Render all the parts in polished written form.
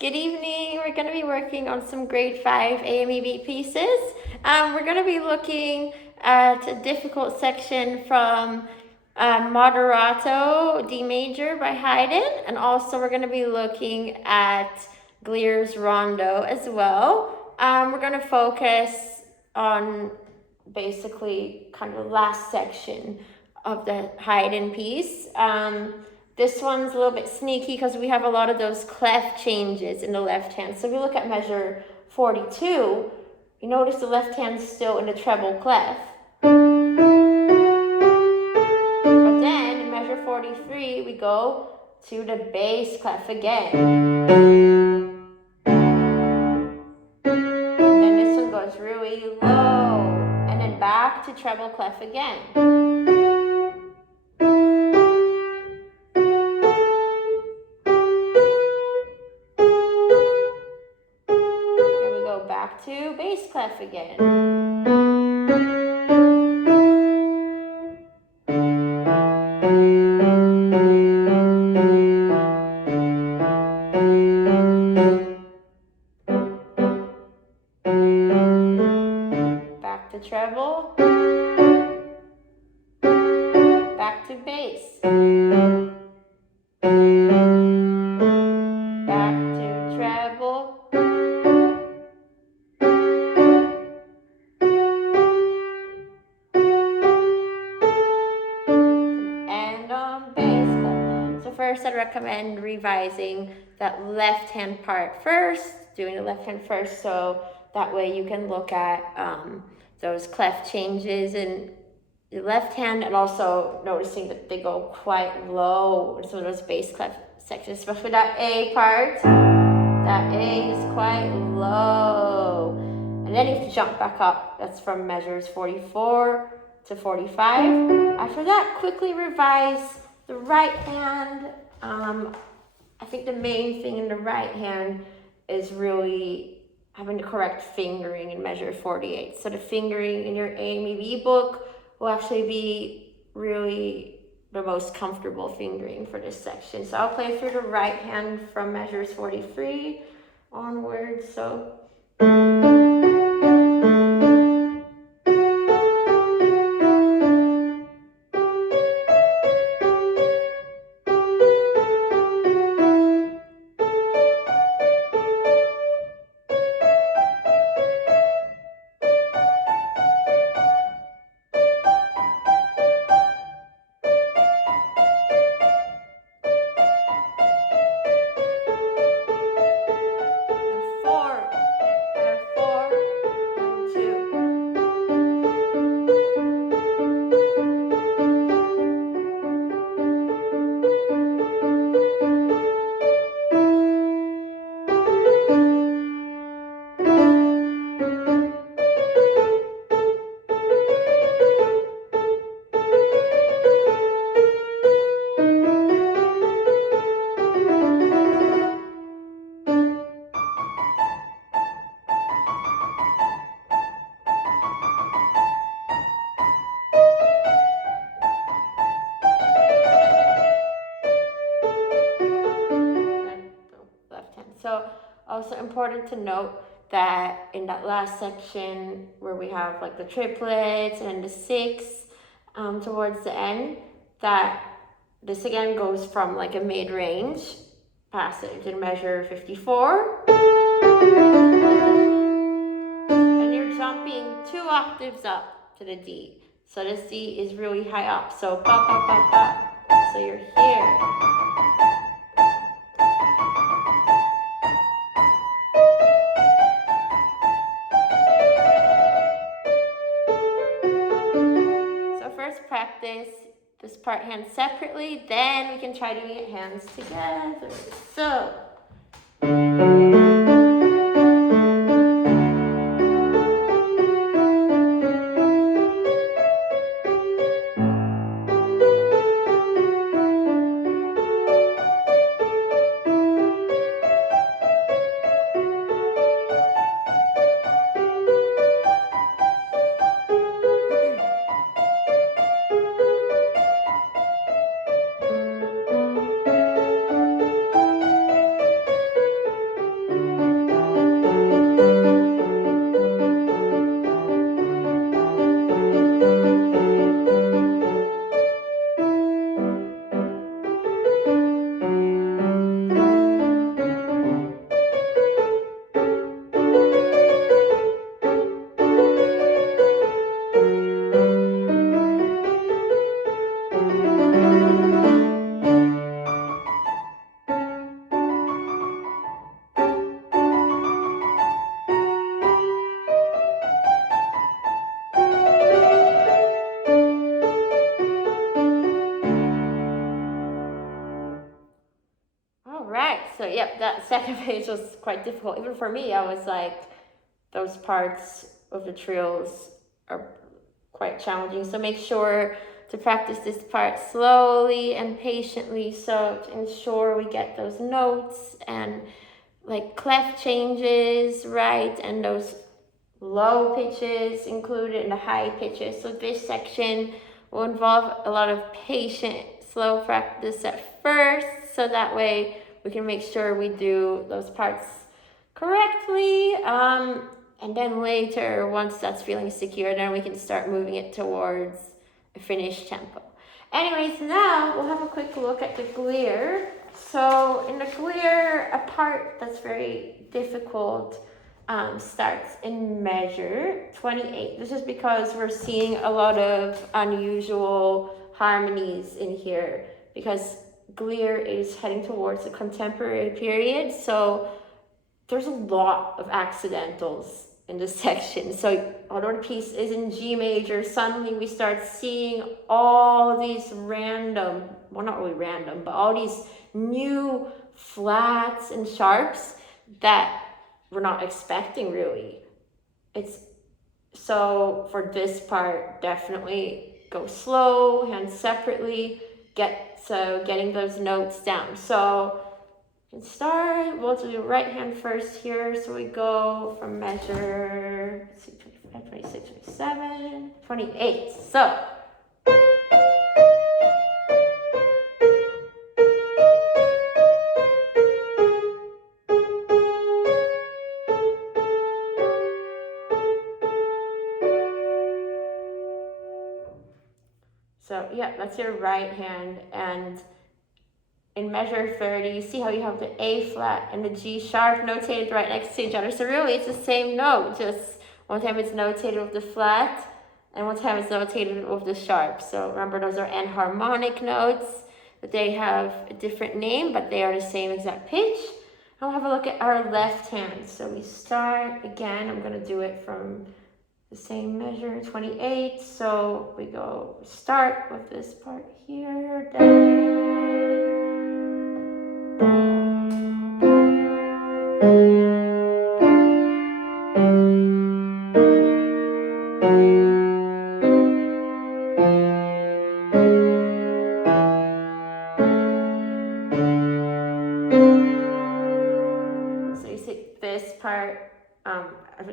Good evening. We're going to be working on some grade 5 AMEB pieces. We're going to be looking at a difficult section from Moderato D major by Haydn, and also we're going to be looking at Glier's Rondo as well. We're going to focus on basically kind of the last section of the Haydn piece. This one's a little bit sneaky because we have a lot of those clef changes in the left hand. So if we look at measure 42, you notice the left hand's still in the treble clef. But then in measure 43, we go to the bass clef again. And then this one goes really low. And then back to treble clef again. Back to bass clef again. Back to treble. Back to bass. Back to treble. First, I'd recommend revising that left hand part first, doing the left hand first, so that way you can look at those clef changes in the left hand, and also noticing that they go quite low. So those bass clef sections, especially that A part, that A is quite low. And then you have to jump back up. That's from measures 44 to 45. After that, quickly revise the right hand. I think the main thing in the right hand is really having the correct fingering in measure 48. So the fingering in your AMEB book will actually be really the most comfortable fingering for this section. So I'll play through the right hand from measures 43 onwards. So So also important to note that in that last section where we have like the triplets and the 6 towards the end, that this again goes from like a mid-range passage in measure 54. And you're jumping 2 octaves up to the D. So this D is really high up. So ba ba ba ba. So you're here. Practice this part hand separately, then we can try doing it hands together. So second page was quite difficult. Even for me, I was like, those parts of the trills are quite challenging. So make sure to practice this part slowly and patiently, so to ensure we get those notes and like clef changes right, and those low pitches included in the high pitches. So this section will involve a lot of patient, slow practice at first, so that way we can make sure we do those parts correctly. And then later, once that's feeling secure, then we can start moving it towards a finished tempo. Anyways, now we'll have a quick look at the glare. So in the glare, a part that's very difficult starts in measure 28. This is because we're seeing a lot of unusual harmonies in here, because glare is heading towards the contemporary period. So there's a lot of accidentals in this section. So although the piece is in G major, suddenly we start seeing all these random, well, not really random, but all these new flats and sharps that we're not expecting really. So for this part, definitely go slow, hands separately, getting those notes down. So we can start, we'll do the right hand first here. So we go from measure 25, 26, 27, 28. So yeah, that's your right hand. And in measure 30, you see how you have the A flat and the G sharp notated right next to each other. So really it's the same note, just one time it's notated with the flat and one time it's notated with the sharp. So remember, those are enharmonic notes, that they have a different name, but they are the same exact pitch. And we'll have a look at our left hand. So we start again, I'm gonna do it from the same measure, 28. So we start with this part here, so you see this part,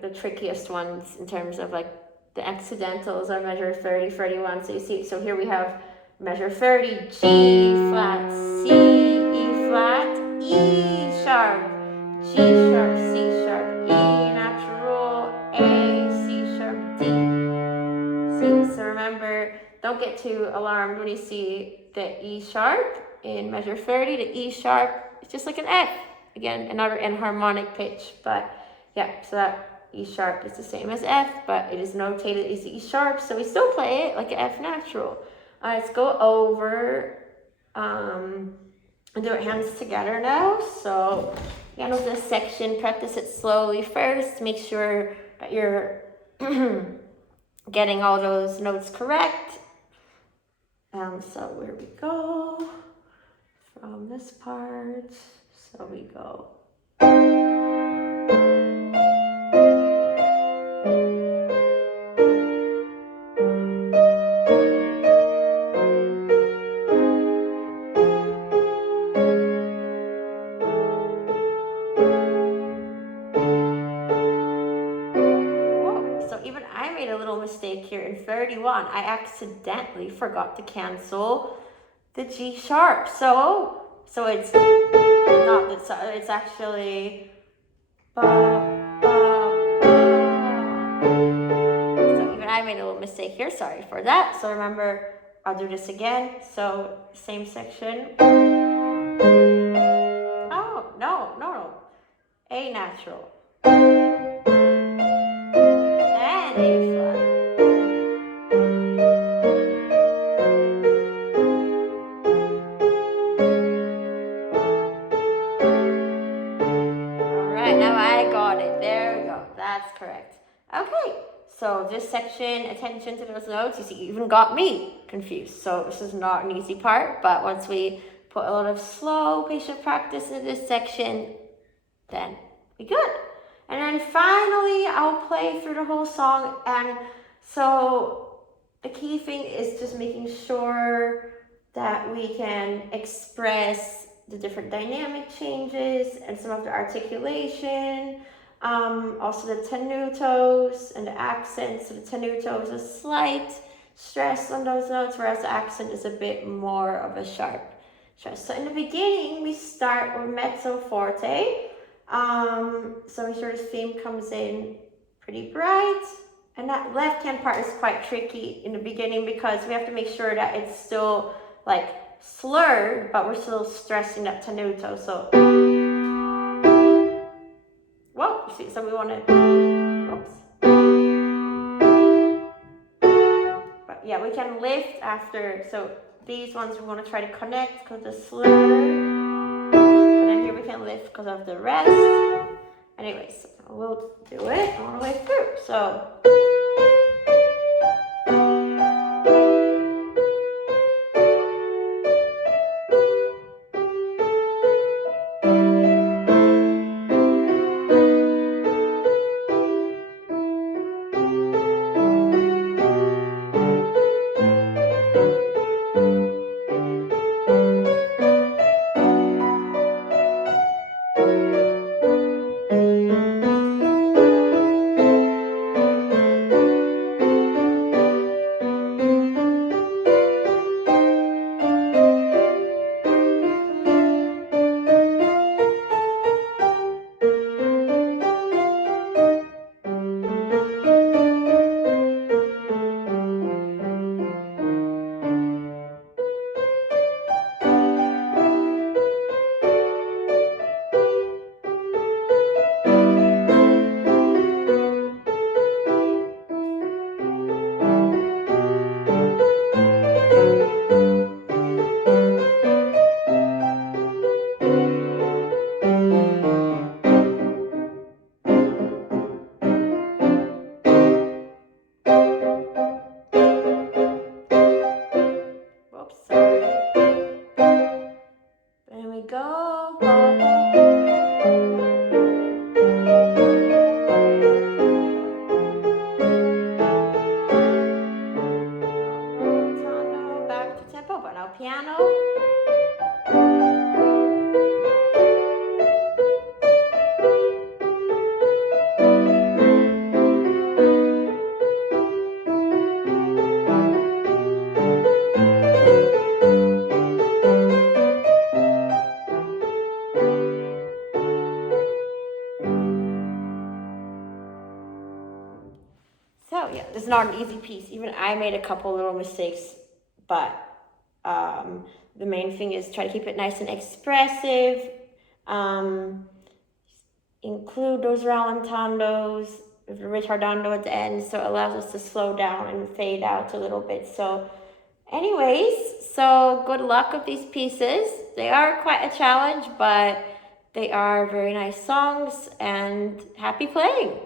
the trickiest ones in terms of like the accidentals are measure 30, 31. So you see, so here we have measure 30, G flat, C, E flat, E sharp, G sharp, C sharp, E natural, A, C sharp, D. See, so remember, don't get too alarmed when you see the E sharp in measure 30. The E sharp, it's just like an F. Again, another enharmonic pitch, but yeah, so that E sharp is the same as F, but it is notated as E sharp, so we still play it like an F natural. All right, let's go over and do it hands together now. So handle this section, practice it slowly first, make sure that you're getting all those notes correct. So where we go from this part, so we go. Mistake here in 31. I accidentally forgot to cancel the G sharp. So it's not that, it's actually ba, ba, ba. So even I made a little mistake here. Sorry for that. So remember, I'll do this again. So same section. Oh, no. A natural. And A flat. That's correct. Okay, so this section, attention to those notes. You see, you even got me confused. So this is not an easy part, but once we put a lot of slow, patient practice into this section, then be good. And then finally, I'll play through the whole song. And so the key thing is just making sure that we can express the different dynamic changes and some of the articulation. Also the tenutos and the accents. So the tenuto is a slight stress on those notes, whereas the accent is a bit more of a sharp stress. So in the beginning, we start with mezzo forte. So make sure the theme comes in pretty bright. And that left-hand part is quite tricky in the beginning because we have to make sure that it's still like slurred, but we're still stressing that tenuto. So, whoa, you see, so we want to, oops. But yeah, we can lift after, so these ones we want to try to connect because the slur. And then here we can lift because of the rest. Anyways, we'll do it all the way through. So. Piano. So yeah, it's not an easy piece. Even I made a couple little mistakes, but the main thing is try to keep it nice and expressive. Include those rallentandos with the ritardando at the end, so it allows us to slow down and fade out a little bit. So anyways, so good luck with these pieces. They are quite a challenge, but they are very nice songs, and happy playing.